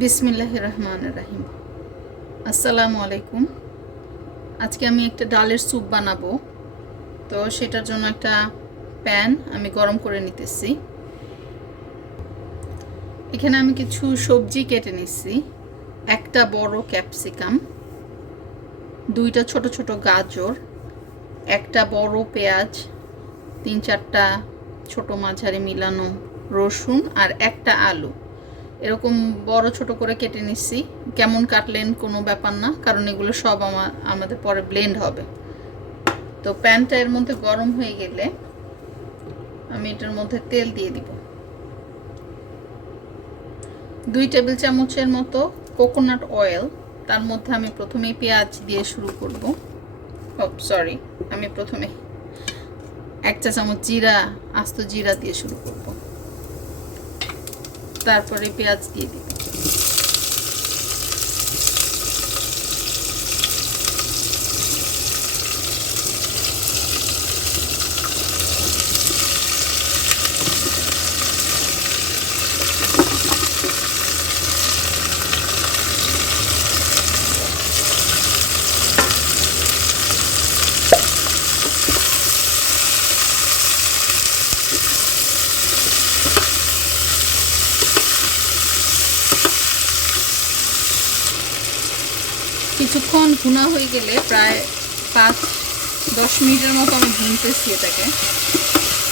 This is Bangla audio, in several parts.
বিসমিল্লাহির রহমানির রহিম। আসসালামু আলাইকুম। আজকে আমি একটা ডালের স্যুপ বানাবো, তো সেটার জন্য একটা প্যান আমি গরম করে নিতেছি। এখানে আমি কিছু সবজি কেটে নিচ্ছি। একটা বড় ক্যাপসিকাম, দুইটা ছোট ছোট গাজর, একটা বড় পেঁয়াজ, তিন চারটা ছোট মাঝারি মিলানো রসুন আর একটা আলু এরকম বড় ছোট করে কেটে নিচ্ছি। কেমন কাটলেন কোনো ব্যাপার না, কারণ এগুলো সব আমাদের পরে ব্লেন্ড হবে। তো প্যানটা এর মধ্যে গরম হয়ে গেলে আমি এটার মধ্যে তেল দিয়ে দিব। 2 টেবিল চামচের মতো কোকোনাট অয়েল। তার মধ্যে আমি প্রথমে পেঁয়াজ দিয়ে শুরু করব। আমি প্রথমে 1 চা চামচ জিরা, আস্ত জিরা দিয়ে শুরু করব। তারপরে পেঁয়াজ দিয়ে দিব। কিছুক্ষণ ভুনা হয়ে গেলে, প্রায় 5-10 মিনিটের মতো আমি ভুনতেছি এটাকে।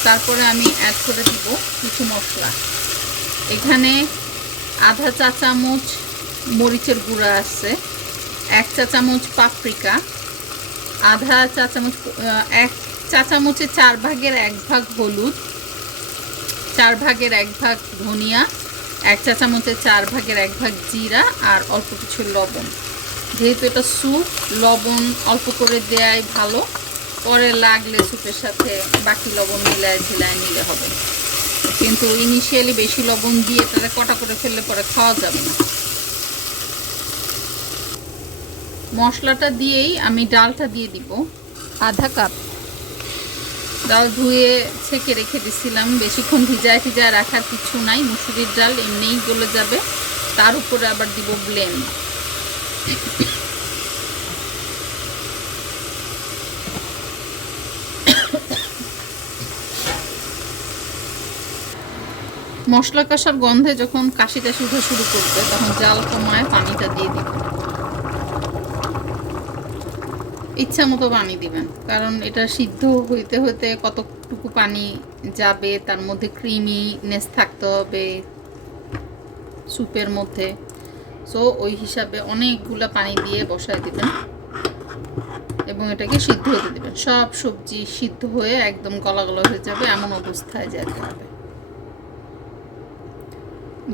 তারপরে আমি অ্যাড করে দিব কিছু মশলা। এখানে আধা চা চামচ মরিচের গুঁড়া আছে, 1 চা চামচ পাপরিকা, আধা চা চামচ 1 চা চামচের 4 ভাগের 1 ভাগ হলুদ, 4 ভাগের 1 ভাগ ধনিয়া, 1 চা চামচের 4 ভাগের 1 ভাগ জিরা আর অল্প কিছু লবণ। যেহেতু এটা স্যুপ, লবণ অল্প করে দেওয়াই ভালো, পরে লাগলে স্যুপের সাথে বাকি লবণ মিলায় ঝিলায় নিলে হবে। কিন্তু ইনিশিয়ালি বেশি লবণ দিয়ে এটাকে কটা করে ফেললে পরে খাওয়া যাবে না। মশলাটা দিয়েই আমি ডালটা দিয়ে দিব। আধা কাপ ডাল ধুয়ে ছেঁকে রেখে দিছিলাম। বেশিক্ষণ ভিজায় রাখার কিছু নাই, মুসুরির ডাল এমনিই গলে যাবে। তার উপরে আবার দিব ব্লেন্ড। মশলা কষার গন্ধে যখন কাশি টাশি উঠা শুরু করবে, তখন জাল কমায় পানিটা দিয়ে দিবেন। ইচ্ছা মতো পানি দিবেন, কারণ এটা সিদ্ধ হইতে হইতে কতটুকু পানি যাবে, তার মধ্যে ক্রিমিনেস থাকতে হবে স্যুপের মধ্যে। সো ওই হিসাবে অনেকগুলো পানি দিয়ে বসায় দিবেন এবং এটাকে সিদ্ধ হতে দেবেন। সব সবজি সিদ্ধ হয়ে একদম গলা গলা হয়ে যাবে, এমন অবস্থায় যেতে হবে।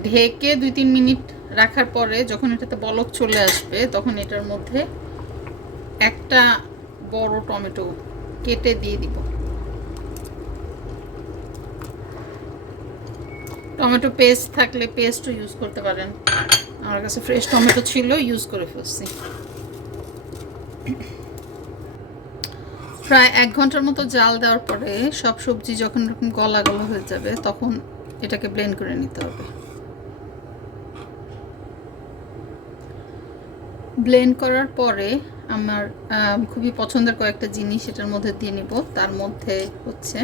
ঢেকে 2-3 মিনিট রাখার পরে যখন এটাতে বলক চলে আসবে, তখন এটার মধ্যে একটা বড় টমেটো কেটে দিয়ে দিব। টমেটো পেস্ট থাকলে পেস্টও ইউজ করতে পারেন। আমার কাছে ফ্রেশ টমেটো ছিল, ইউজ করে ফেলছি। প্রায় 1 ঘন্টার মতো জাল দেওয়ার পরে সব সবজি যখন এরকম গলা গলা হয়ে যাবে, তখন এটাকে ব্লেন্ড করে নিতে হবে। ব্লেন্ড করার পরে আমার খুবই পছন্দের কয়েকটা জিনিস এটার মধ্যে দিয়ে নিব। তার মধ্যে হচ্ছে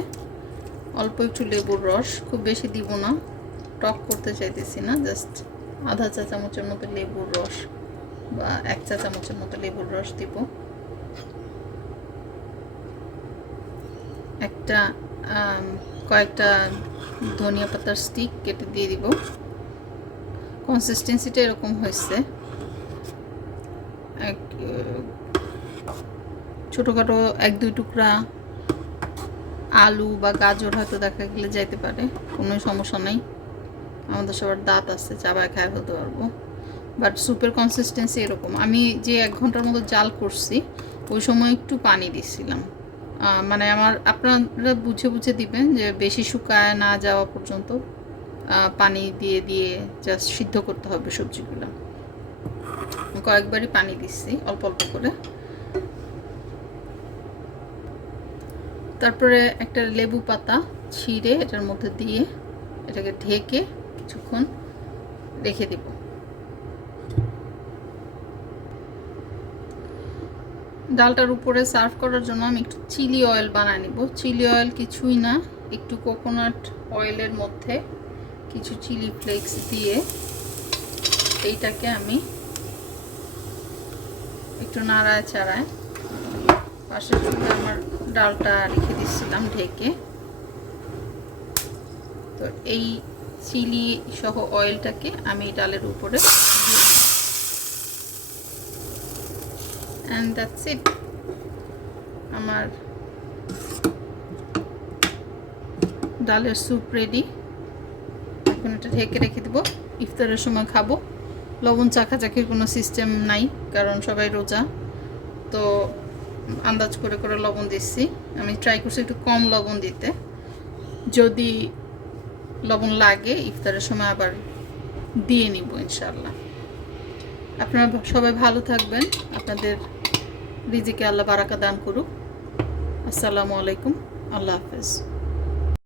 অল্প একটু লেবুর রস, খুব বেশি দিব না, টক করতে চাইতেছি না। জাস্ট আধা চা চামচের মতো লেবুর রস বা 1 চা চামচের মতো লেবুর রস দিব। কয়েকটা ধনিয়া পাতার স্টিক কেটে দিয়ে দিব। কনসিস্টেন্সিটা এরকম হয়েছে। ছোটোখাটো 1-2 টুকরা আলু বা গাজর হয়তো দেখা গেলে যাইতে পারে, কোনো সমস্যা নেই। আমাদের সবার দাঁত আছে, চাবায় খায় ফেলতে পারবো। বাট স্যুপের কনসিস্টেন্সি এরকম। আমি যে 1 ঘন্টার মতো জাল করছি, ওই সময় একটু পানি দিছিলাম। মানে আপনারা বুঝে বুঝে দিবেন, যে বেশি শুকায় না যাওয়া পর্যন্ত পানি দিয়ে দিয়ে জাস্ট সিদ্ধ করতে হবে সবজিগুলো। কয়েকবারই পানি দিচ্ছি অল্প অল্প করে। তারপরে একটা লেবু পাতা ছিঁড়ে এটার মধ্যে দিয়ে এটাকে ঢেকে কিছুক্ষণ রেখে দিব। ডালটার উপরে সার্ভ করার জন্য আমি একটু চিলি অয়েল বানিয়ে নিব। চিলি অয়েল কিছুই না, একটু কোকোনাট অয়েলের মধ্যে কিছু চিলি ফ্লেক্স দিয়ে এইটাকে আমি একটু নাড়ায় চাড়ায় পাশের চুলে আমার ডালটা রেখে দিচ্ছিলাম ঢেকে। তো এই চিলি সহ অয়েলটাকে আমি ডালের উপরে and that's it, আমার ডালের স্যুপ রেডি। এখন এটা ঢেকে রেখে দেবো, ইফতারের সময় খাবো। লবণ চাখাচাখির কোনো সিস্টেম নাই, কারণ সবাই রোজা, তো আন্দাজ করে করে লবণ দিচ্ছি। আমি ট্রাই করছি একটু কম লবণ দিতে, যদি লবণ লাগে ইফতারের সময় আবার দিয়ে নিব ইনশাআল্লাহ। আপনারা সবাই ভালো থাকবেন, আপনাদের রিজিকে আল্লাহ বারাকা দান করুক। আসসালামু আলাইকুম, আল্লাহ হাফেজ।